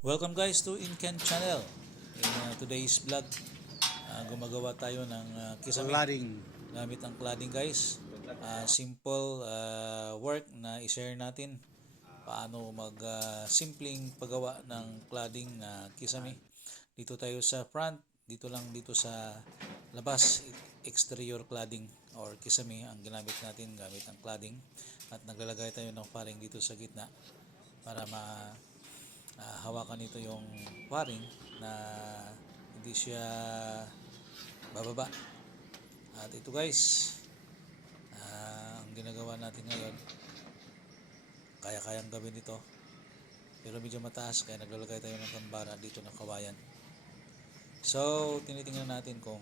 Welcome guys to Incan Channel. In today's vlog, gumagawa tayo ng kisame Cladding. gamit ang cladding guys. Simple work na i-share natin paano mag simpleng paggawa ng cladding na kisame. Dito tayo sa front, dito sa labas, exterior cladding or kisame ang ginamit natin gamit ang cladding. At naglalagay tayo ng paring dito sa gitna para hawakan nito yung wiring na hindi siya bababa. At ito guys, ang ginagawa natin ngayon, kaya-kayang gawin ito pero medyo mataas kaya naglalagay tayo ng tambara dito ng kawayan. So tinitingnan natin kung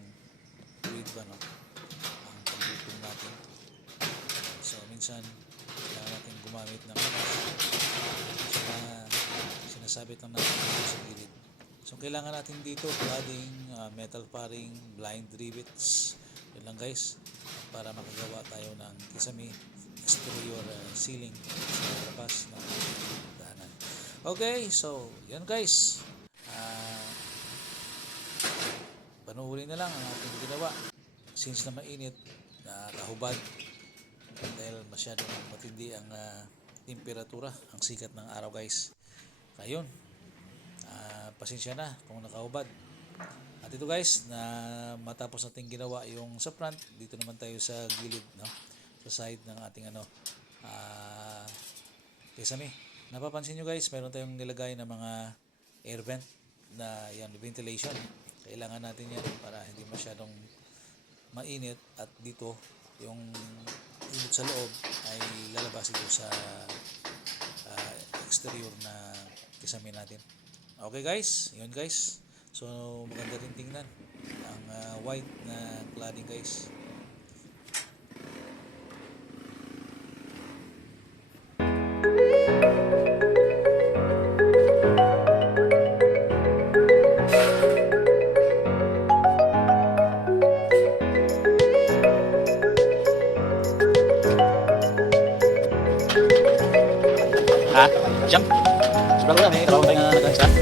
tuwid ba ang pagdugtong natin. So minsan kailangan natin gumamit ng sabit lang natin dito sa gilid. So kailangan natin dito cladding, metal paring, blind rivets. Yun lang guys, para makagawa tayo ng kisame exterior ceiling sa labas ng daanan. Okay, so yan guys, panuuli na lang ang ating ginawa since na mainit, kahubad dahil masyadong matindi ang temperatura, ang sikat ng araw guys. Ayun, pasensya na kung nakahubad. At ito guys, na matapos natin ginawa yung sa front, dito naman tayo sa gilid, no? Sa side ng ating kisame. Napapansin nyo guys, meron tayong nilagay na mga air vent na yan, ventilation. Kailangan natin yan para hindi masyadong mainit at dito yung init sa loob ay lalabas dito sa exterior na kisame natin. Okay guys, yun guys. So maganda rin tingnan ang white na cladding guys. Jump. Sebelah mana nih kalau pengen ngedansa?